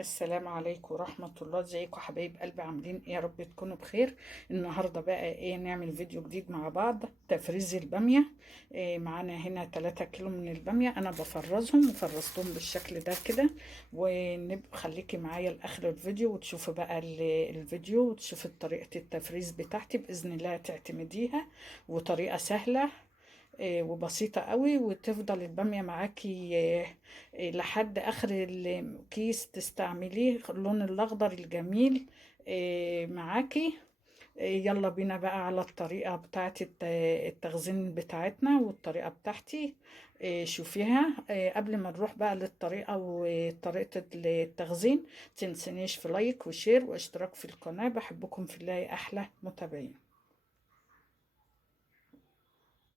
السلام عليكم ورحمة الله. ازيكم حبايب قلبي؟ عاملين ايه؟ يا رب تكونوا بخير. النهاردة بقى ايه؟ نعمل فيديو جديد مع بعض، تفريز البامية. إيه معانا هنا 3 كيلو من البامية، انا بفرزهم وفرزتهم بالشكل ده كده. ونبقى خليكي معايا لاخر الفيديو وتشوفي بقى الفيديو وتشوفي طريقة التفريز بتاعتي، بإذن الله تعتمديها. وطريقة سهلة وبسيطة قوي، وتفضل البامية معاكي لحد اخر الكيس، تستعمليه اللون الاخضر الجميل معاكي. يلا بينا بقى على الطريقة بتاعت التخزين بتاعتنا والطريقة بتاعتي. شوفيها قبل ما نروح بقى للطريقة وطريقة التخزين. تنسنيش في لايك وشير واشتراك في القناة، بحبكم في الله احلى متابعين.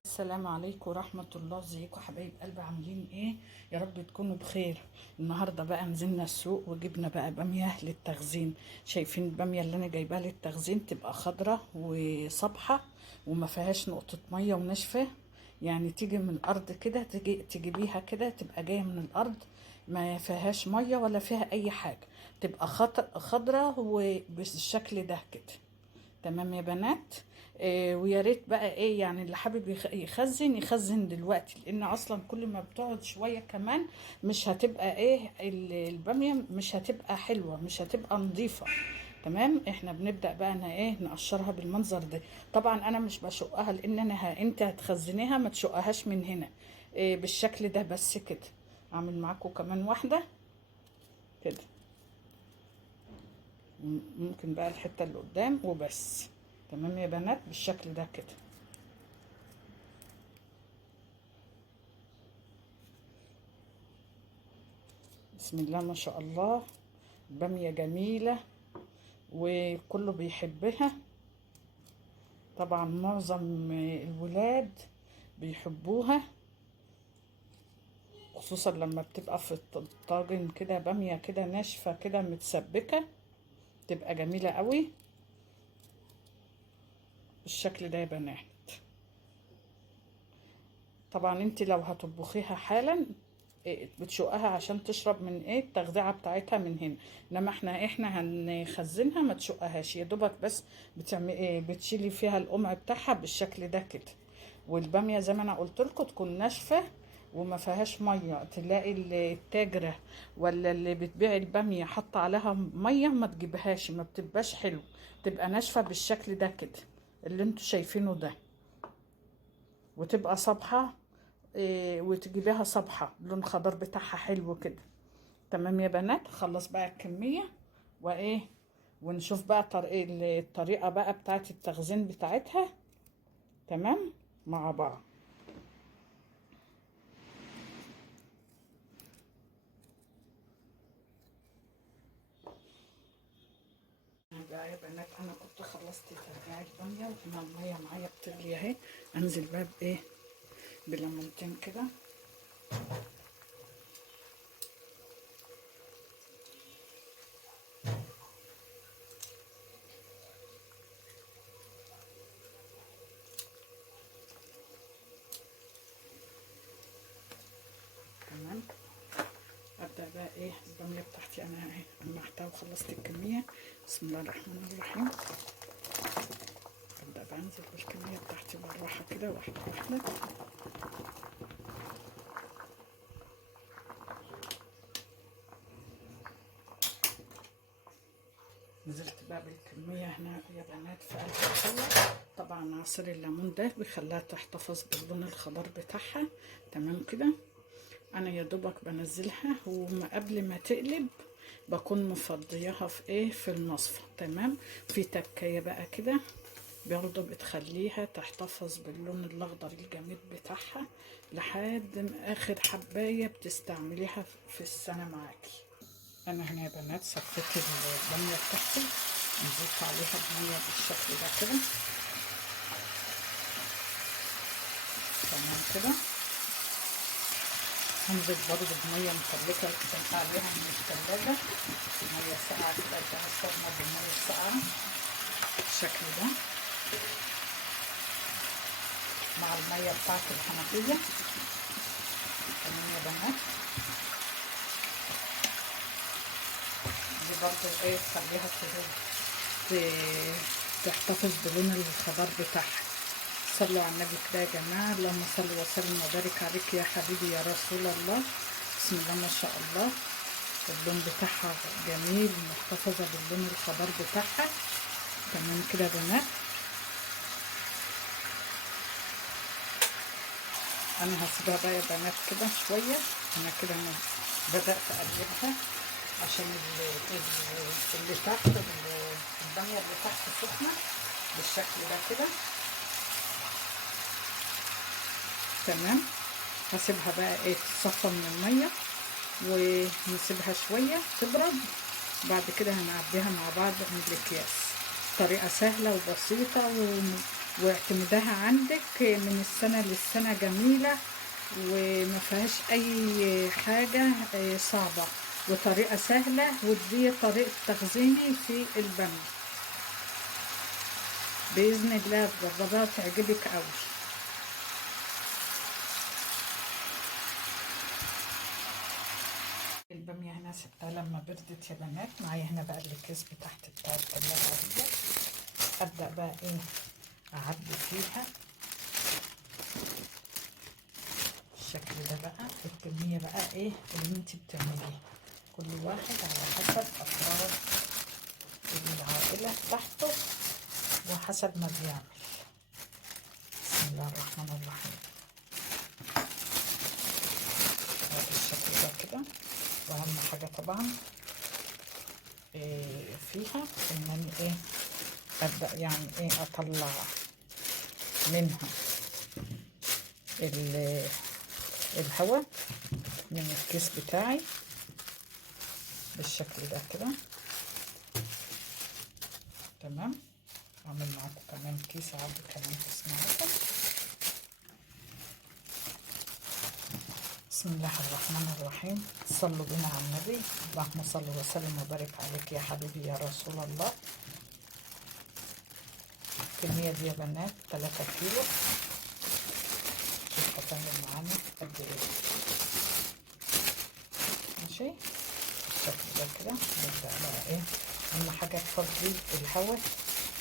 السلام عليكم ورحمة الله. ازيكم حبايب قلبي؟ عاملين ايه؟ يا رب تكونوا بخير. النهاردة بقى نزلنا السوق وجبنا بقى بامية للتخزين. شايفين البامية اللي انا جايباها للتخزين؟ تبقى خضرة وصبحة وما فيهاش نقطة مية وناشفة. يعني تيجي من الارض كده، تجيبيها كده تبقى جاية من الارض، ما فيهاش مية ولا فيها اي حاجة. تبقى خضرة وبالشكل ده كده. تمام يا بنات. ويا ريت بقى ايه، يعني اللي حابب يخزن يخزن دلوقتي، لان اصلا كل ما بتقعد شويه كمان مش هتبقى ايه الباميه مش هتبقى حلوه، مش هتبقى نظيفه. تمام. احنا بنبدا بقى انا ايه نقشرها بالمنظر ده. طبعا انا مش بشقها، لان انا انت هتخزنيها ما تشقهاش من هنا. بالشكل ده بس كده. اعمل معاكم كمان واحده كده. ممكن بقى الحته اللي قدام وبس. تمام يا بنات، بالشكل ده كده. بسم الله ما شاء الله. بامية جميلة وكله بيحبها. طبعا معظم الولاد بيحبوها، خصوصا لما بتبقى في الطاجن كده، بامية كده ناشفة كده متسبكة، تبقى جميلة قوي بالشكل ده يا بنات. طبعا انت لو هتطبخيها حالا بتشقها عشان تشرب من ايه التغذية بتاعتها من هنا. انما احنا هنخزنها، ما تشقهاش، يا دوبك بس بتعمل ايه، بتشيلي فيها القمع بتاعها بالشكل ده كده. والبامية زي ما انا قلت لكم تكون ناشفة وما فيهاش ميه. تلاقي التاجرة ولا اللي بتبيع البامية حط عليها ميه، ما تجيبهاش، ما بتبقاش حلو. تبقى ناشفة بالشكل ده كده اللي انتوا شايفينه ده. وتبقى صبحة وتجيبيها صبحة لون خضر بتاعها حلو كده. تمام يا بنات. خلص بقى الكمية وايه، ونشوف بقى الطريقة بقى بتاعت التخزين بتاعتها. تمام مع بعض. بقى يا بنات، انا كنت خلصت ترجيع البامية وهنا المية معايا بتغلي اهي. انزل بقى بايه، بليمونتين كده. تمام. ابدا بقى ايه البامية بتاعتي انا اهي قمعتها وخلصت الكمية. بسم الله الرحمن الرحيم. ابدا بنزل بالكميه بتاعتي بالراحه كده، واحده واحده. نزلت بقى بالكميه هنا يا بنات في قلب الحله. طبعا عصير الليمون ده بيخليها تحتفظ باللون الخضار بتاعها. تمام كده. انا يا دوبك بنزلها وما قبل ما تقلب بكون مفضياها في ايه في المصفى. تمام. في تكايه بقى كده برضه بتخليها تحتفظ باللون الاخضر الجميل بتاعها لحد ما اخر حبايه بتستعمليها في السنه معاكي. انا هنا يا بنات صفيت الباميه بتاعتي، نزلت عليها بميه بالشكل ده كده. تمام كده. هنزل برضه بميه متلجه كنت عليها من التلاجة، ميه ساقعه كده، تعصرنا بالميه الساقعه بالشكل ده مع الميه بتاعت الحنفيه. تمام يا بنات. برضو ايه تخليها تحتفظ بلون الخضار بتاعها. صلوا على النبي كده يا جماعة. اللهم صل وسلم وبارك عليك يا حبيبي يا رسول الله. بسم الله ما شاء الله. اللون بتاعها جميل، محتفظة باللون الخضار بتاعها. تمام كده يا بنات. انا هسيبها بقى يا بنات كده شوية. انا كده بدأت اقلبها عشان اللي تحت البامية اللي تحت سخنة بالشكل ده كده. تمام. هسيبها بقى ايه تتصفى من المية ونسيبها شوية تبرد. بعد كده هنعبيها مع بعض من الاكياس. طريقة سهلة وبسيطة واعتمدها عندك من السنة للسنة جميلة، وما فيهاش اي حاجة صعبة، وطريقة سهلة. ودي طريقة تخزيني في البامية بإذن الله. تجربها تعجبك قوي. البامية هنا سبتها لما بردت يا بنات. معايا هنا بقى الكيس بتاعت بتاع التلاجة دي. ابدأ بقى ايه اعبي فيها بالشكل ده بقى. الكمية بقى ايه اللي انت بتعمليه، كل واحد على حسب افراد العائلة بتاعته وحسب ما بيعمل. بسم الله الرحمن الرحيم. بالشكل ده كده. واهم حاجة طبعا فيها ان ايه ابدأ يعني ايه اطلع منها الهواء من الكيس بتاعي بالشكل ده كده. تمام. اعمل معاكم كمان كيس عبد كمان تسمعوكم. بسم الله الرحمن الرحيم. صلوا بنا على النبي. اللهم صل وسلم وبارك عليك يا حبيبي يا رسول الله. الكمية دي يا بنات 3 كيلو. شوفوا تعمل معانا قد ايه. ماشي بالشكل ده كده. نبدأ بقى ايه اهم حاجة تفضي الهواء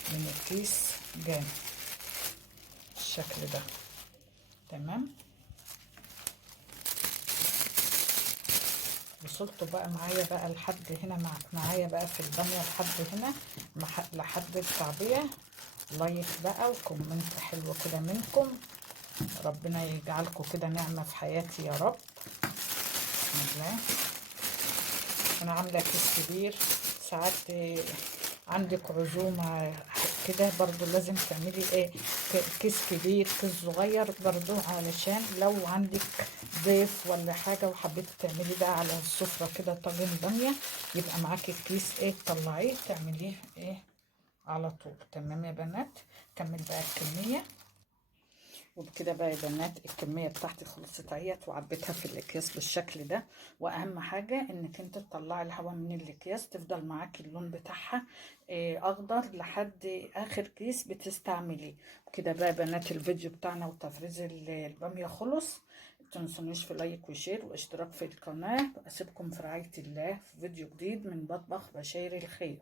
من الكيس جامد بالشكل ده. تمام. وصلتوا بقى معايا بقى لحد هنا معايا بقى في البامية لحد هنا لحد التعبية. لايك بقى وكومنت حلو كده منكم. ربنا يجعلكم كده نعمة في حياتي يا رب. بسم الله. انا عاملة كيس كبير. ساعات عندك عزومة كده برضو لازم تعملي ايه كيس كبير كيس صغير برضو، علشان لو عندك ضيف ولا حاجة وحبيت تعملي بقى على السفرة كده طاجن بامية، يبقى معاكي الكيس ايه تطلعيه تعمليه ايه على طول. تمام يا بنات. كمل بقى الكمية. وبكده بقى يا بنات الكميه بتاعتي خلصت اهيت وعبيتها في الاكياس بالشكل ده. واهم حاجه انك انت تطلعي الهواء من الاكياس، تفضل معاكي اللون بتاعها اخضر لحد اخر كيس بتستعمليه. بكده بقى يا بنات الفيديو بتاعنا وتفريز الباميه خلص. متنسونيش في لايك وشير واشتراك في القناه. اسيبكم في رعايه الله في فيديو جديد من مطبخ بشاير الخير.